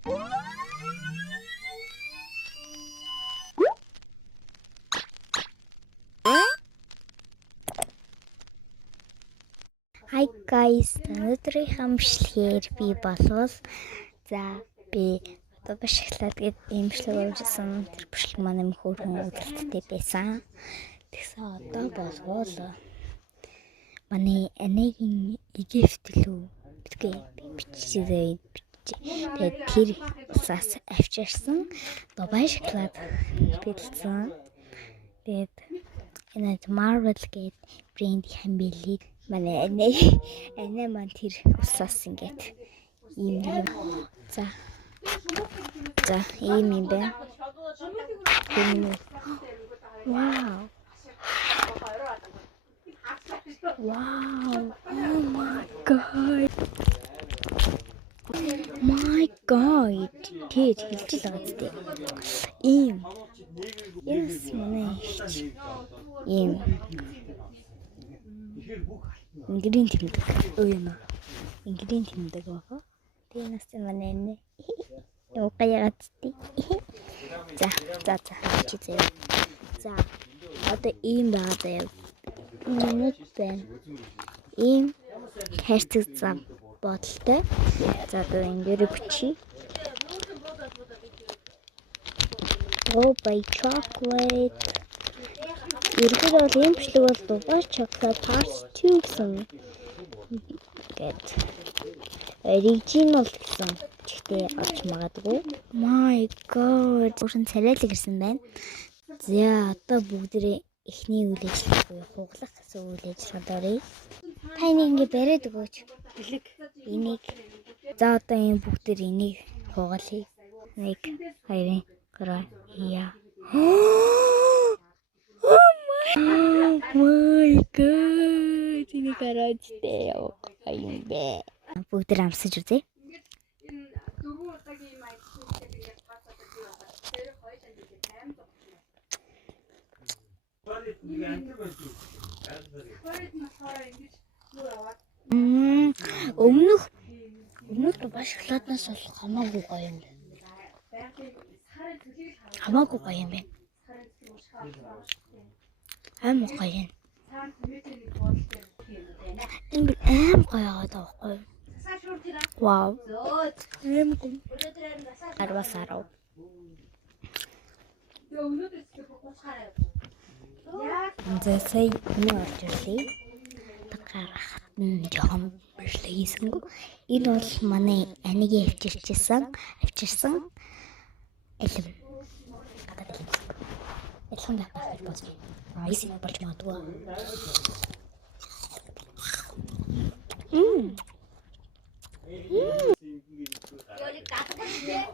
Hi guys, өнөөдрийн хамшлэгээр би болвол би одоо башиглаад гээд имшлэг оруулсан тэр бичлэг маань юм хөөрхөн үзэлттэй байсан. Тэгсэн одоо болвол манай анегийн Египт лүү битгээ биччихээ. Тэгээд тэр усаас авчирсан одоо башиглаад бэлдсэн. Тэгээд энэ Marvel гээд брэнд хамбилийг манай анаа маань тэр усаас ингээд ийм за ийм юм байна. Вау. Oh my god. Тэр хэлж л байгаа зү. Ийм. Yes, манай ийм Ингрийн тэмдэг. Өөе. Ингрийн тэмдэг байгаа. Тэгээ нас манай нэ. Яагаад тий. За чи зөө. За одоо ийм байгаа заяа. Нэг байна. Ийм хайрцаг зам бодолтой. За одоо ингээд бичиж. Oh by chocolate. Ерөнхийдөө бол ийм бичлэг бол Dubai Chocolate Part 2 гэсэн гээд original гэсэн чигтээ олж магадгүй. My god. Өөрөн царайлаг ирсэн байна. За одоо бүгдээ эхний үйл ажиллагаа буюу хуглах гэсэн үйл ажиллагаанд оръё. Та энийг бариад өгөөч. Бэлэг. Энийг. За одоо энэ бүгдээ энийг хугалъя. 1 2 3 яа. Oh my god. Ini караочтэй юм бэ. Бүгд амсаж үзье. Өмнөх башиглааднаас бол хамаагүй гоё юм байна. Хамаагүй гоё юм байна. Аим гоё. Энэ аим гоё таахгүй. Вау. Аим гоё. Арвасарав. Зэсэй миний орж ирлээ. Тагарах жоохон бичлэг хийсэнгүү. Энэ бол манай анигийн авчирсан элэм. Элэм байх болж байна. Айсик болж магадгүй.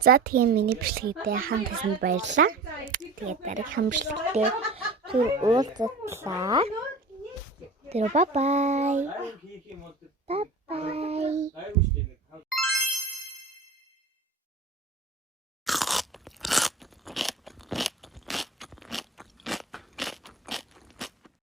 За тийм миний бичлэгтэй хамт байсанд баярлалаа. Тэгээд дараагийн бичлэгтээ түр уулзлаа. Тэр бай бай.